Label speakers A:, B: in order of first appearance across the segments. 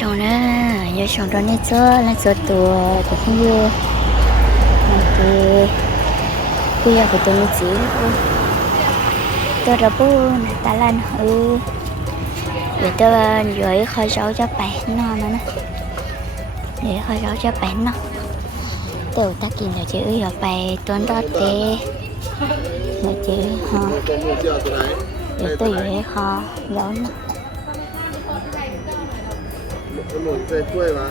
A: xong nè giờ xong đó nè cho là cho tùa thì không như thì bây giờ của tôi mới chỉ tôi đã bố nè ta lan ừ giờ tôi gửi khơi sấu cho bạn nó nữa nè để khơi sấu cho bạn nó. Tôi ta kinh là chữ giờ bài tuấn đó tê. Là chữ hả để tôi gửi kho gió nó. สมุนไพรถ้วยวะ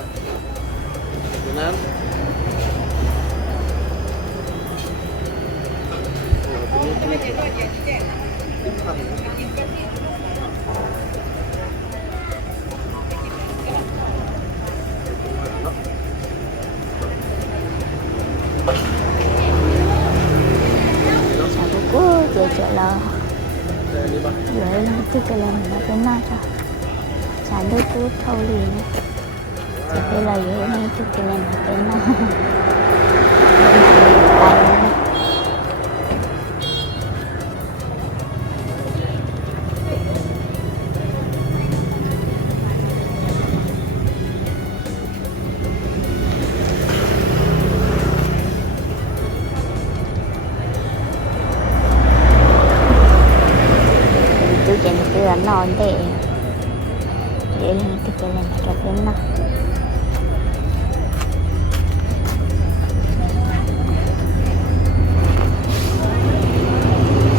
A: ดังนั้น chả đôi cô thâu liền chỉ cái là dưới này tôi cái lần nó cái na tay để lên tôi cái lần cho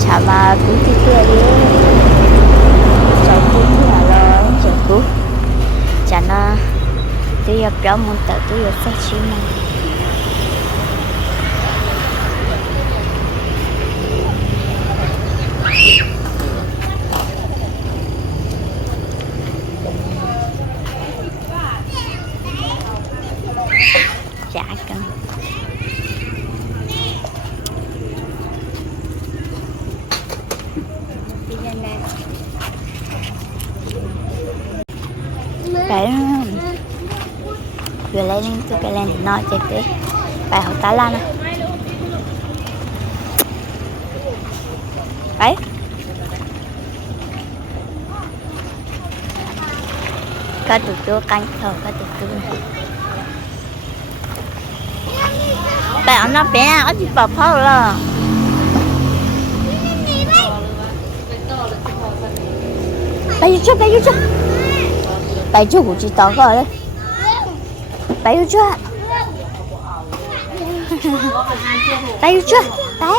A: chả cũng thì đi. Chả cũng là lo, chả cũng. Chả nó tôi nhập cho một tờ, tôi nhập sách chi mà chả cần cái, vừa lên, tôi cái lên nói chết đấy bài học tá lan à. Đấy. Có tụi tôi canh thầu có tụi tôi bài nó bé ở chỉ bảo phao là bay vô chưa bay vô chưa bay vô của chị tao gọi đấy bay vô chưa bay vô chưa bay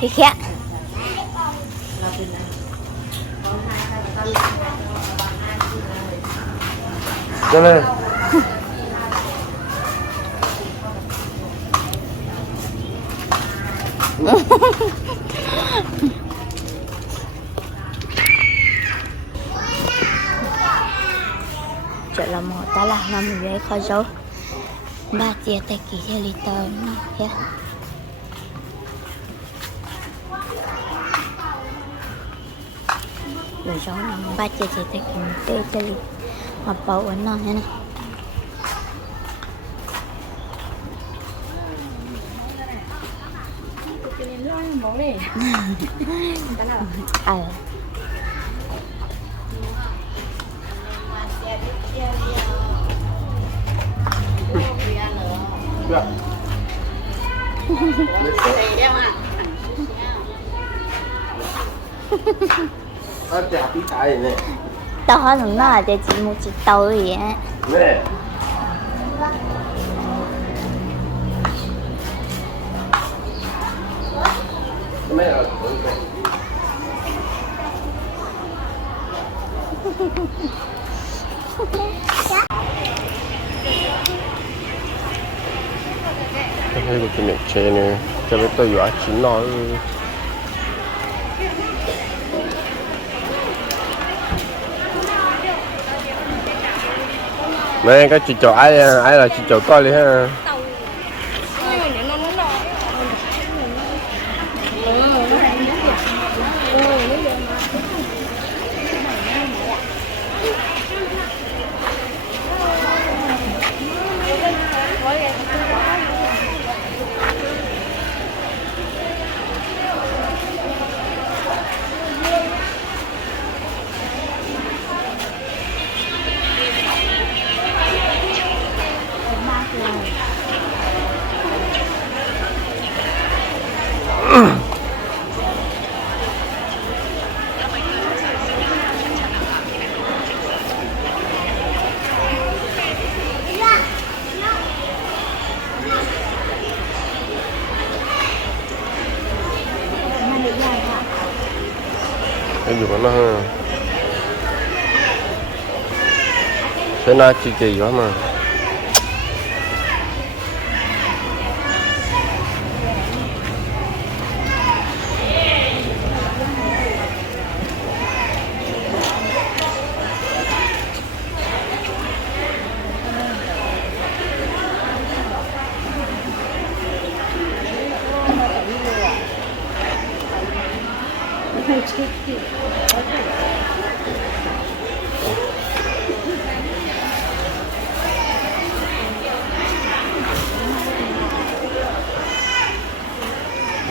A: thì khẽ cho nên chợ là một ta là năm vé kho dấu ba chia tay kỳ theo liter nó thế rồi dấu năm ba chia tay kỳ tê cho lì mà bầu ở nó thế này ờ được à chả tí cái này tao hỏi nó là để chỉ một chỉ tàu gì á nè cái chế này. Cho biết tôi dọa chín nói. Này cái chị chỗ ai ai là chị chỗ tôi đi ha? em dùng nó ha thế na chi kỳ quá mà.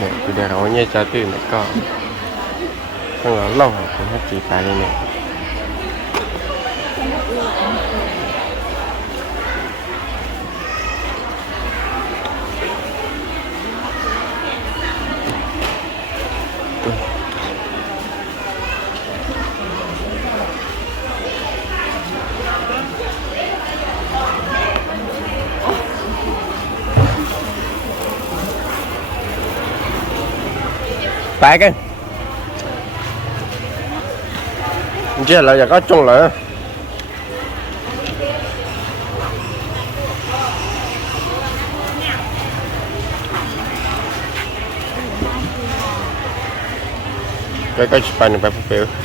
A: 네, 그대로 언제 자주 내꺼 그런 거 올라오고 했지 다리는 tại cái chứ là giờ có chung lại. Cái cái chụp này phải phục vụ.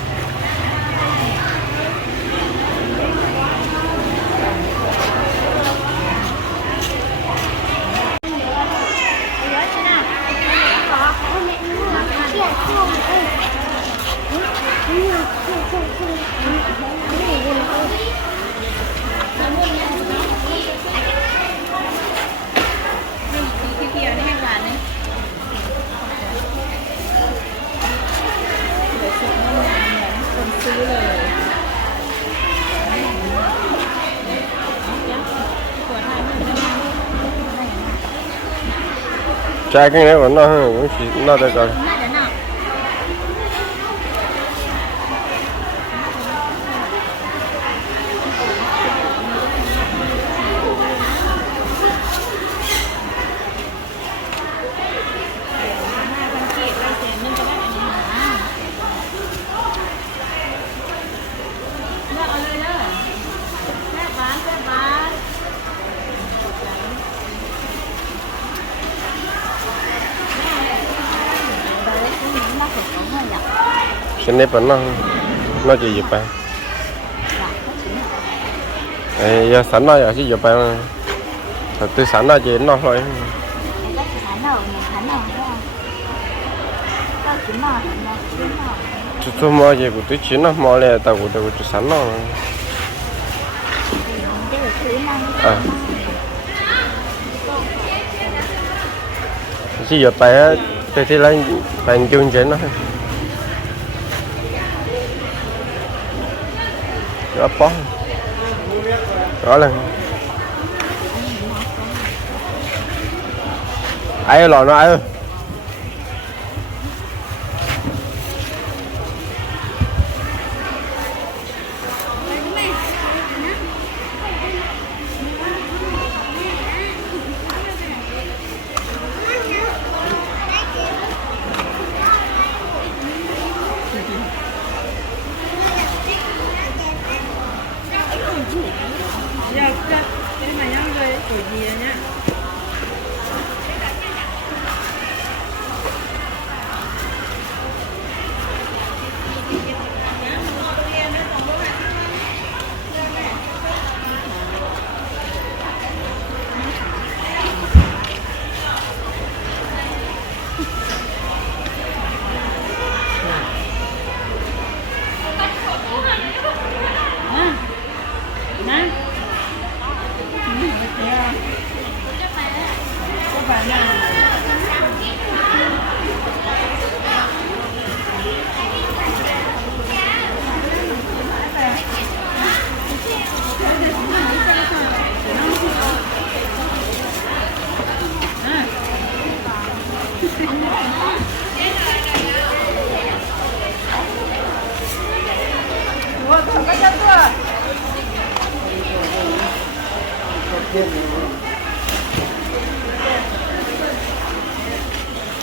A: Trái cái này của nó cũng chỉ nó cho nên nó nó chỉ dịp bạn. Giờ sẵn nó giờ chứ dịp bạn. Thật tư sẵn nó chỉ nó thôi. Chú chú mua gì của tôi chỉ nó mò lẹ tao của tôi chú sẵn nó à. Chỉ giờ phải thế thì lấy bàn chung chế nó đó bó đó là ai lò nó ai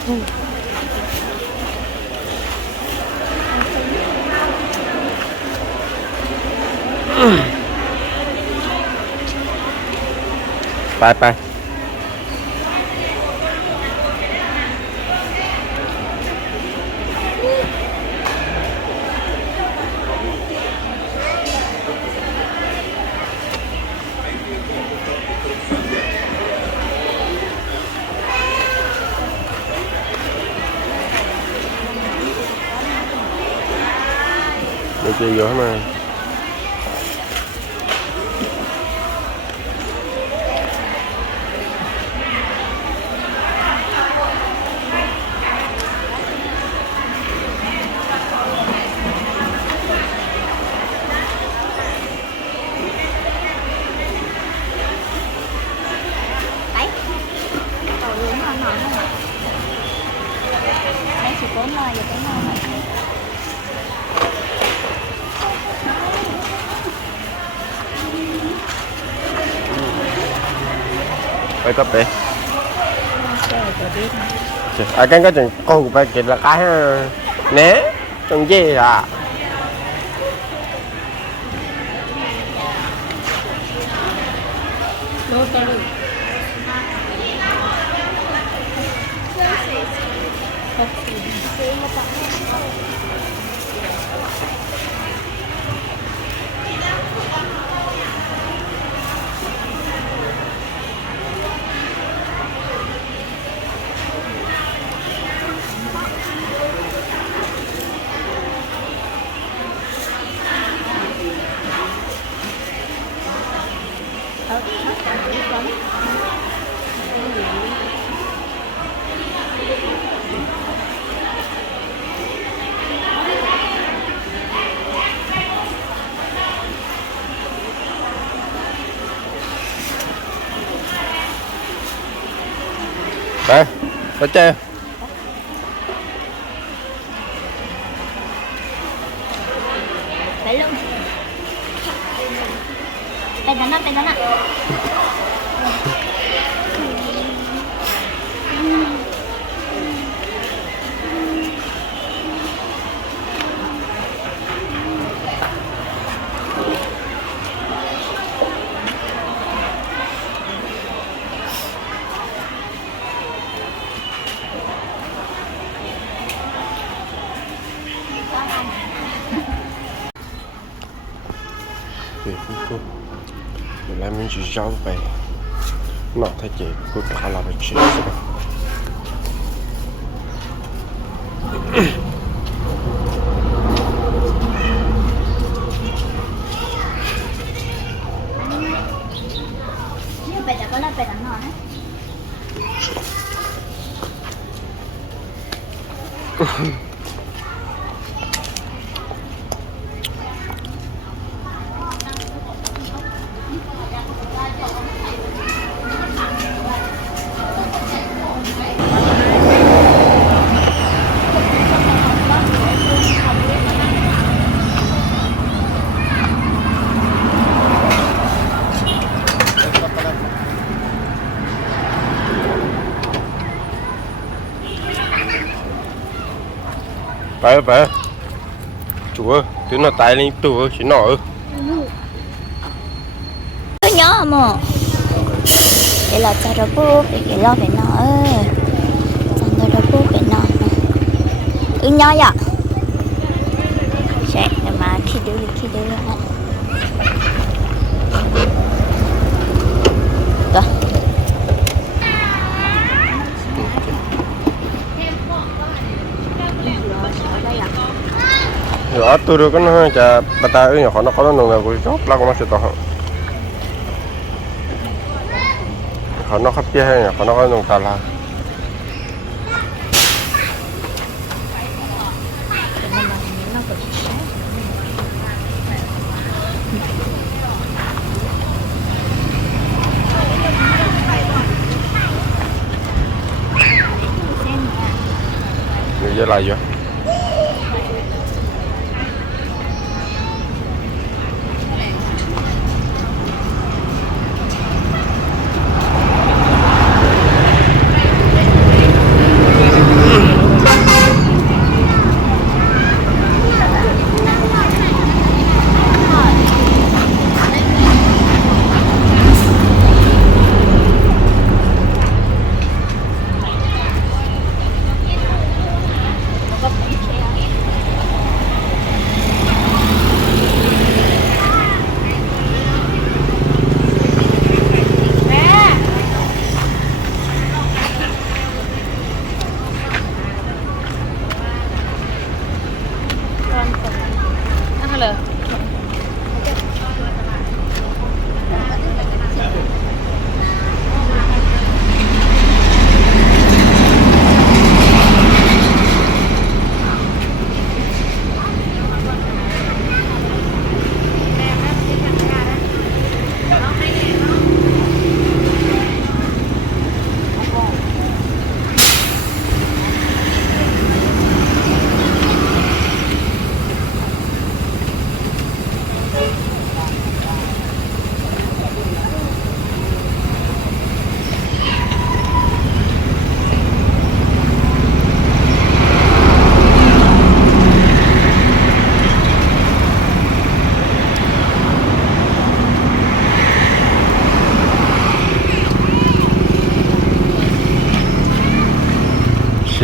A: 嗯。拜拜。cấp bé à cái cái chừng cô của bé là cái ờ, né chừng gì à. Hãy subscribe được. đây có chơi phải luôn bên đó nó bên đó nè thì cũng cũng mình làm mình chỉ rau về nọ thay chị cũng khá là phải phải phải. Chủ ơi nó tay lên tù chỉ nọ ơi tôi nhớ mà để là cho nó bố để lo phải nó ơi. Cho nó bố phải nó ừ nhớ vậy sẽ, mà khi đưa khi đưa rồi tôi được cái nó chả bà ta ấy nhỏ nó có nó nồng nào của chót là con nó sẽ to hơn. Họ nó khắp kia hay nhỏ nó có nồng tà là người lại vậy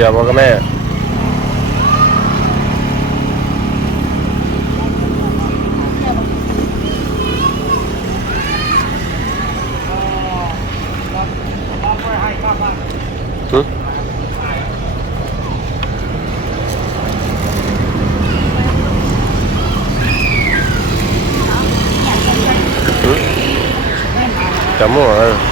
A: Dạ, vâng, പോകമേ ừ. ừ. chấm rồi.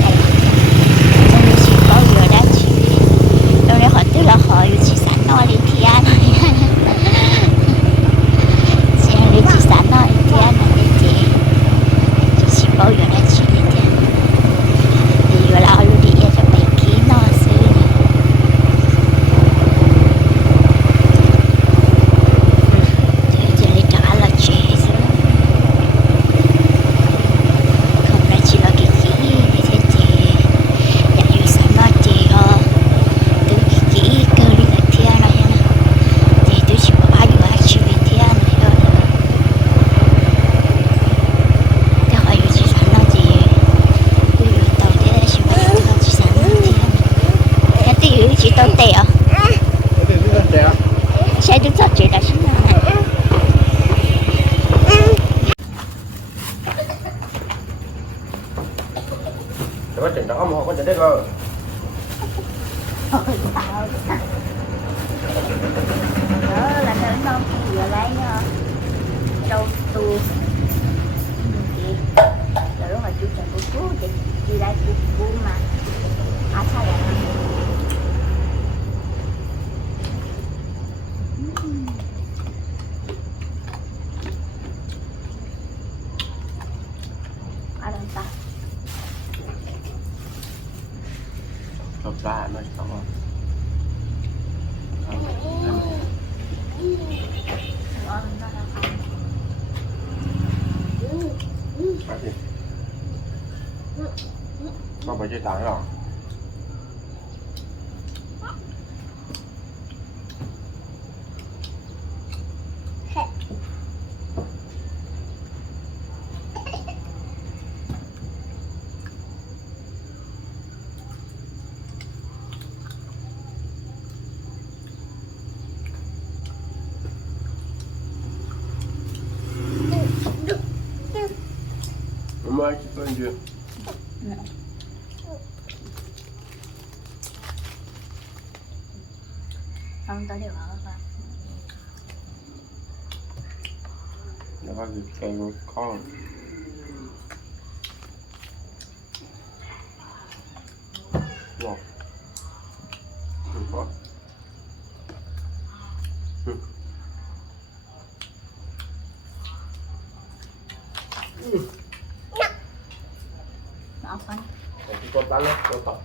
A: đó là nó không giờ lấy đâu tu chị rồi lúc mà chú chồng của chú chị chị lại của mà à sao lại 嗯嗯嗯咱们打电话了吧。那还是该有卡了是吧？嗯好嗯 ba lớp của tổng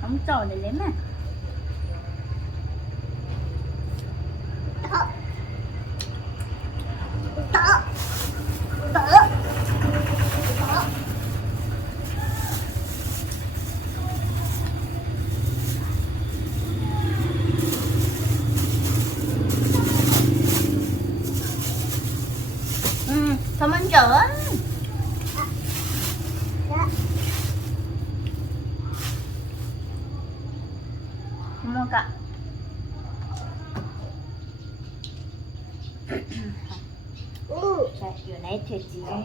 A: Không trò này lắm à.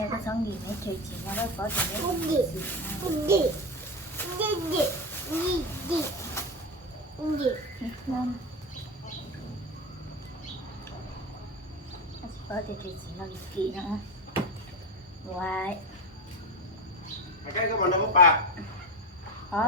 A: ม่ก็ต้องดีไม่เคยจีนะแล้วก็จะไม่ดีดีดีดีดีดีดีนั่นก็จะจีนักกีนะไว้ใกล้ก็บอกนะพ่อป่าอ๋อ